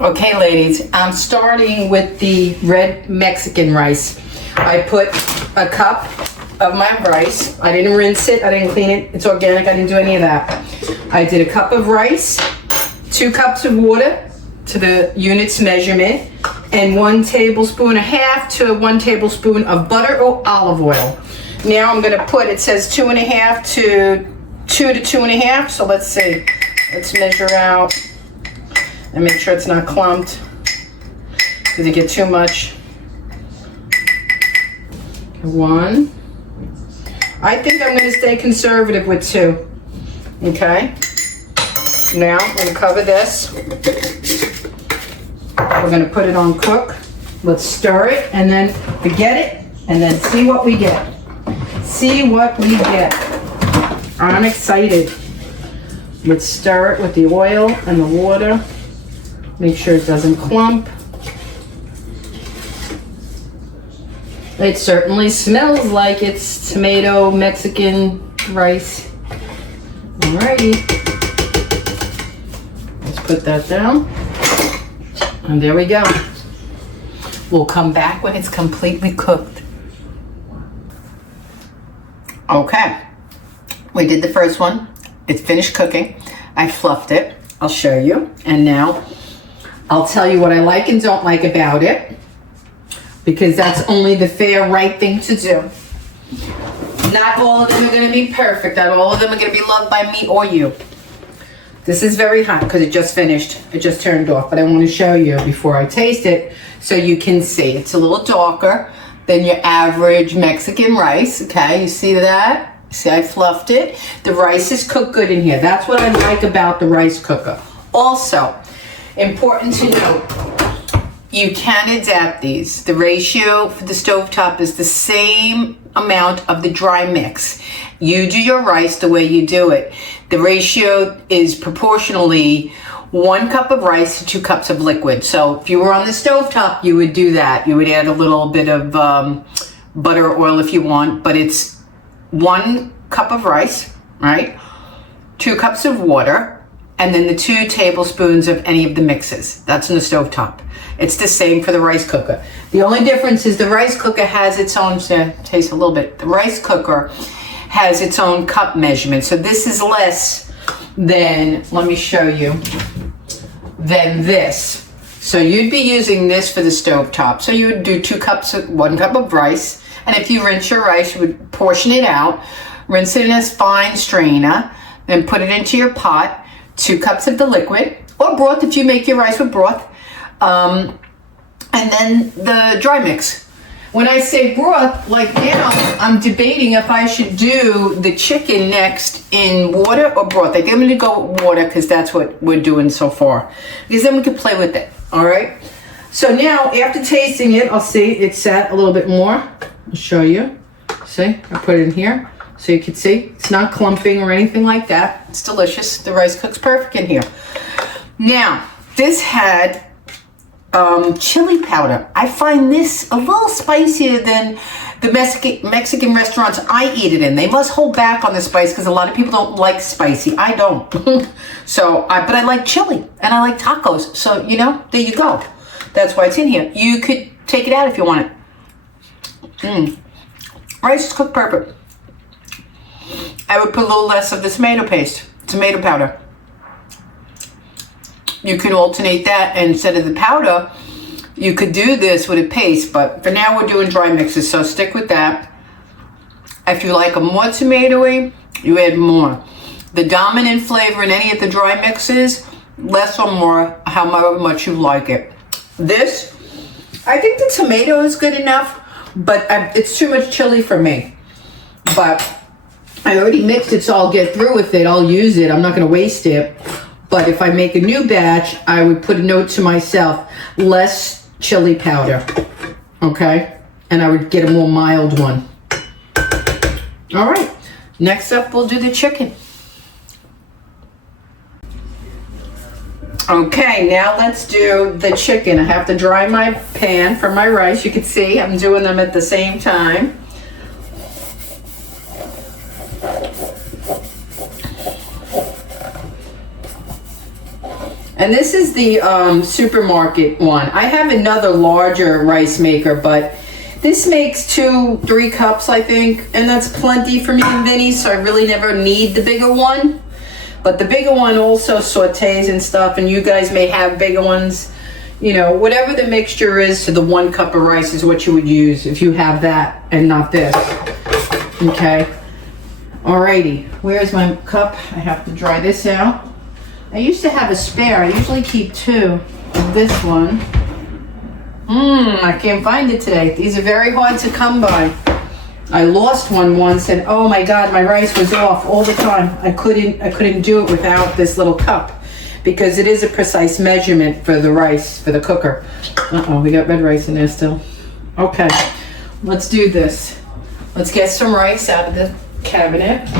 Okay, ladies, I'm starting with the red Mexican rice. I put a cup of my rice. I didn't rinse it, I didn't clean it. It's organic, I didn't do any of that. I did a cup of rice, 2 cups of water to the units measurement, and 1.5 tablespoons to 1 tablespoon of butter or olive oil. Now I'm gonna put, it says 2.5 to 2 to 2.5, so let's see. Let's measure out and make sure it's not clumped, because it gets too much. 1. I think I'm gonna stay conservative with 2, okay? Now I'm gonna cover this. We're gonna put it on cook. Let's stir it and then forget it and then see what we get. See what we get. I'm excited. Let's stir it with the oil and the water. Make sure it doesn't clump. It certainly smells like it's tomato Mexican rice. Alrighty. Let's put that down. And there we go. We'll come back when it's completely cooked. Okay. We did the first one. It's finished cooking. I fluffed it. I'll show you. And now I'll tell you what I like and don't like about it, because that's only the fair, right thing to do. Not all of them are going to be perfect. Not all of them are going to be loved by me or you. This is very hot because it just finished. It just turned off, but I want to show you before I taste it so you can see. It's a little darker than your average Mexican rice. Okay, you see that? See, I fluffed it. The rice is cooked good in here. That's what I like about the rice cooker. Also, important to note, you can adapt these. The ratio for the stovetop is the same amount of the dry mix. You do your rice the way you do it. The ratio is proportionally 1 cup of rice to 2 cups of liquid. So if you were on the stovetop, you would do that. You would add a little bit of butter or oil if you want, but it's 1 cup of rice, right? 2 cups of water, and then the 2 tablespoons of any of the mixes. That's in the stovetop. It's the same for the rice cooker. The only difference is the rice cooker has its own, taste a little bit. The rice cooker has its own cup measurement. So this is less than, let me show you, than this. So you'd be using this for the stovetop. So you would do 2 cups, 1 cup of rice. And if you rinse your rice, you would portion it out, rinse it in a fine strainer, then put it into your pot, 2 cups of the liquid, or broth if you make your rice with broth, and then the dry mix. When I say broth, like now, I'm debating if I should do the chicken next in water or broth. I think I'm gonna go with water because that's what we're doing so far. Because then we can play with it, all right? So now, after tasting it, I'll see it sat a little bit more. I'll show you. See, I put it in here so you can see. It's not clumping or anything like that. It's delicious. The rice cooks perfect in here. Now, this had chili powder. I find this a little spicier than the Mexican restaurants I eat it in. They must hold back on the spice because a lot of people don't like spicy. I don't. But I like chili and I like tacos. So, you know, there you go. That's why it's in here. You could take it out if you want it. Rice is cooked perfect. I would put a little less of the tomato paste, tomato powder. You could alternate that, and instead of the powder, you could do this with a paste, but for now we're doing dry mixes, so stick with that. If you like a more tomatoey, you add more. The dominant flavor in any of the dry mixes, less or more, however much you like it. This, I think the tomato is good enough, but it's too much chili for me. But I already mixed it, so I'll get through with it. I'll use it. I'm not going to waste it. But if I make a new batch, I would put a note to myself, less chili powder, okay? And I would get a more mild one. All right, next up, we'll do the chicken. Okay, now let's do the chicken. I have to dry my pan for my rice. You can see I'm doing them at the same time. And this is the supermarket one. I have another larger rice maker, but this makes 2-3 cups, I think, and that's plenty for me and Vinny, so I really never need the bigger one. But the bigger one also sautés and stuff, and you guys may have bigger ones. You know, whatever the mixture is to the 1 cup of rice is what you would use if you have that and not this. Okay. Alrighty, where's my cup? I have to dry this out. I used to have a spare. I usually keep 2 of this one. I can't find it today. These are very hard to come by. I lost one once and oh my God, my rice was off all the time. I couldn't do it without this little cup because it is a precise measurement for the rice, for the cooker. Uh-oh, we got red rice in there still. Okay, let's do this. Let's get some rice out of the cabinet.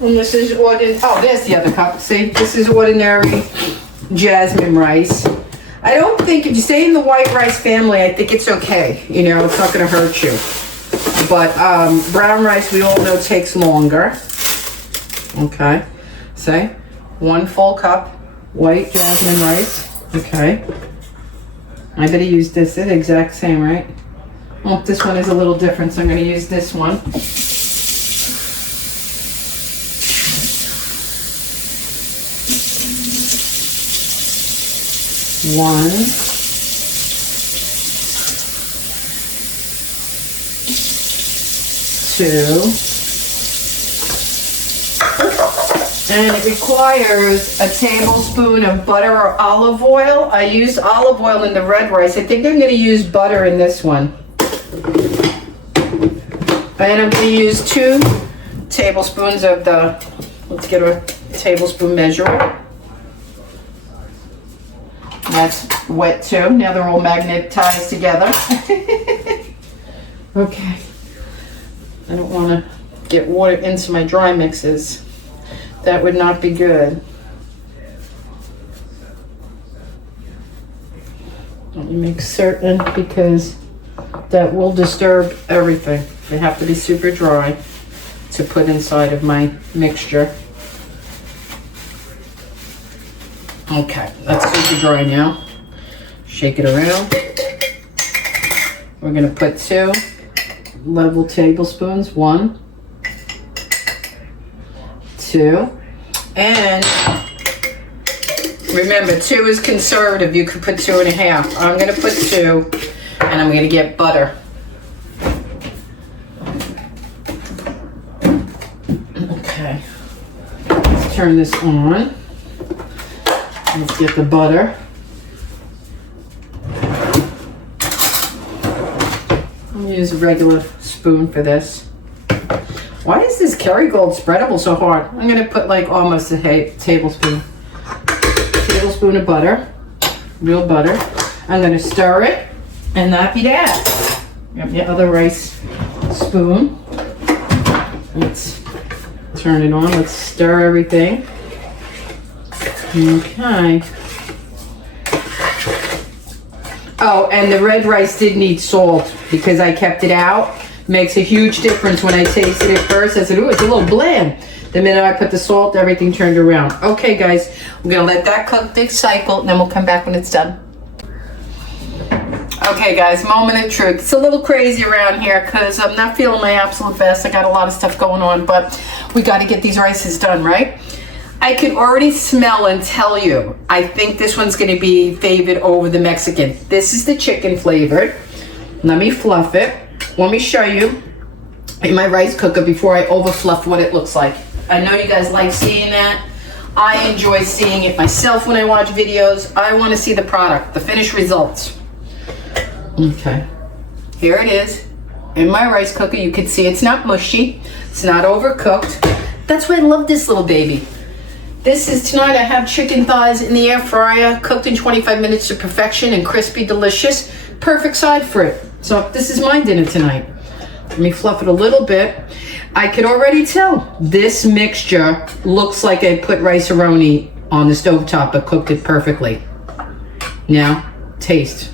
And this is ordinary, oh, there's the other cup. See, this is ordinary jasmine rice. I don't think, if you stay in the white rice family, I think it's okay. You know, it's not going to hurt you. But brown rice, we all know, takes longer. Okay. See, 1 full cup white jasmine rice. Okay. I gotta use this. It's the exact same, right? Well, this one is a little different, so I'm going to use this one. One, 2, and it requires a tablespoon of butter or olive oil. I used olive oil in the red rice. I think I'm going to use butter in this one. And I'm going to use 2 tablespoons of the, let's get a tablespoon measure. That's wet too. Now they're all magnetized together. Okay. I don't want to get water into my dry mixes. That would not be good. Let me make certain because that will disturb everything. They have to be super dry to put inside of my mixture. Okay, that's super dry now. Shake it around. We're gonna put 2 level tablespoons. 1, 2, and remember, 2 is conservative. You could put 2.5. I'm gonna put 2, and I'm gonna get butter. Okay, let's turn this on. Let's get the butter. I'll use a regular spoon for this. Why is this Kerrygold spreadable so hard? I'm going to put like almost a tablespoon. Tablespoon of butter. Real butter. I'm going to stir it. And that be that. Grab the other rice spoon. Let's turn it on. Let's stir everything. Okay. Oh, and the red rice did need salt because I kept it out. Makes a huge difference. When I tasted it first, I said, ooh, it's a little bland. The minute I put the salt, everything turned around. Okay, guys, we're going to let that cook this cycle, and then we'll come back when it's done. Okay, guys, moment of truth. It's a little crazy around here because I'm not feeling my absolute best. I got a lot of stuff going on, but we got to get these rices done, right? I can already smell and tell you, I think this one's going to be favored over the Mexican. This is the chicken flavored. Let me fluff it. Let me show you in my rice cooker before I overfluff what it looks like. I know you guys like seeing that. I enjoy seeing it myself when I watch videos. I want to see the product, the finished results. Okay, here it is in my rice cooker. You can see it's not mushy. It's not overcooked. That's why I love this little baby. This is tonight. I have chicken thighs in the air fryer, cooked in 25 minutes to perfection and crispy, delicious. Perfect side for it. So this is my dinner tonight. Let me fluff it a little bit. I can already tell this mixture looks like I put rice-a-roni on the stovetop but cooked it perfectly. Now, taste.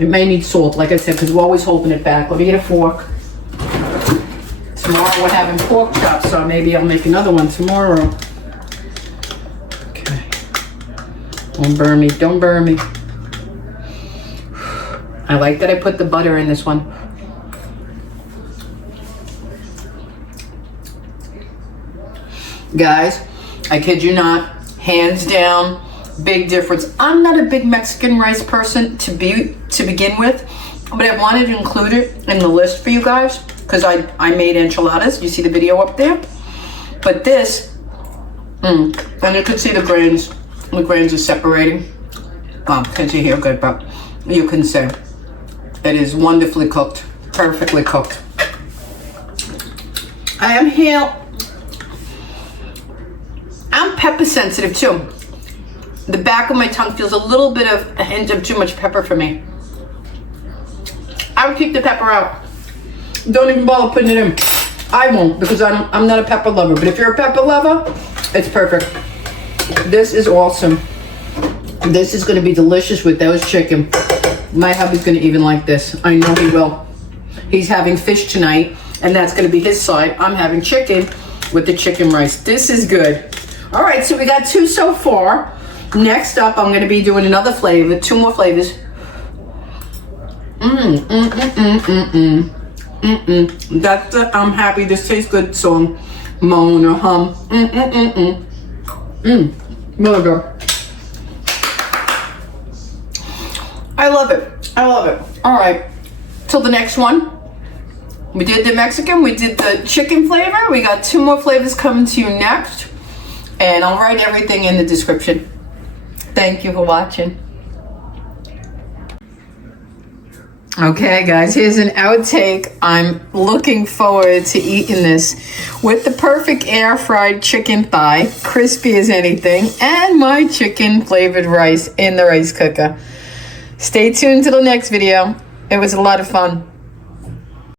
It may need salt, like I said, because we're always holding it back. Let me get a fork. Tomorrow we're having pork chops, so maybe I'll make another one tomorrow. Okay. Don't burn me. Don't burn me. I like that I put the butter in this one. Guys, I kid you not, hands down, big difference. I'm not a big Mexican rice person to begin with, but I wanted to include it in the list for you guys because I made enchiladas. You see the video up there? But this, and you can see the grains. The grains are separating. Can't you hear good, but you can see. It is wonderfully cooked, perfectly cooked. I'm pepper sensitive too. The back of my tongue feels a little bit of a hint of too much pepper for me. I would keep the pepper out. Don't even bother putting it in. I won't because I'm not a pepper lover. But if you're a pepper lover, it's perfect. This is awesome. This is going to be delicious with those chicken. My hubby's going to even like this. I know he will. He's having fish tonight, and that's going to be his side. I'm having chicken with the chicken rice. This is good. All right, so we got 2 so far. Next up, I'm going to be doing another flavor, 2 more flavors. That's the I'm happy this tastes good song. Moan or hum. Really good. I love it. I love it. All right. Till the next one. We did the Mexican. We did the chicken flavor. We got 2 more flavors coming to you next. And I'll write everything in the description. Thank you for watching. Okay, guys, here's an outtake. I'm looking forward to eating this with the perfect air-fried chicken thigh, crispy as anything, and my chicken-flavored rice in the rice cooker. Stay tuned to the next video. It was a lot of fun.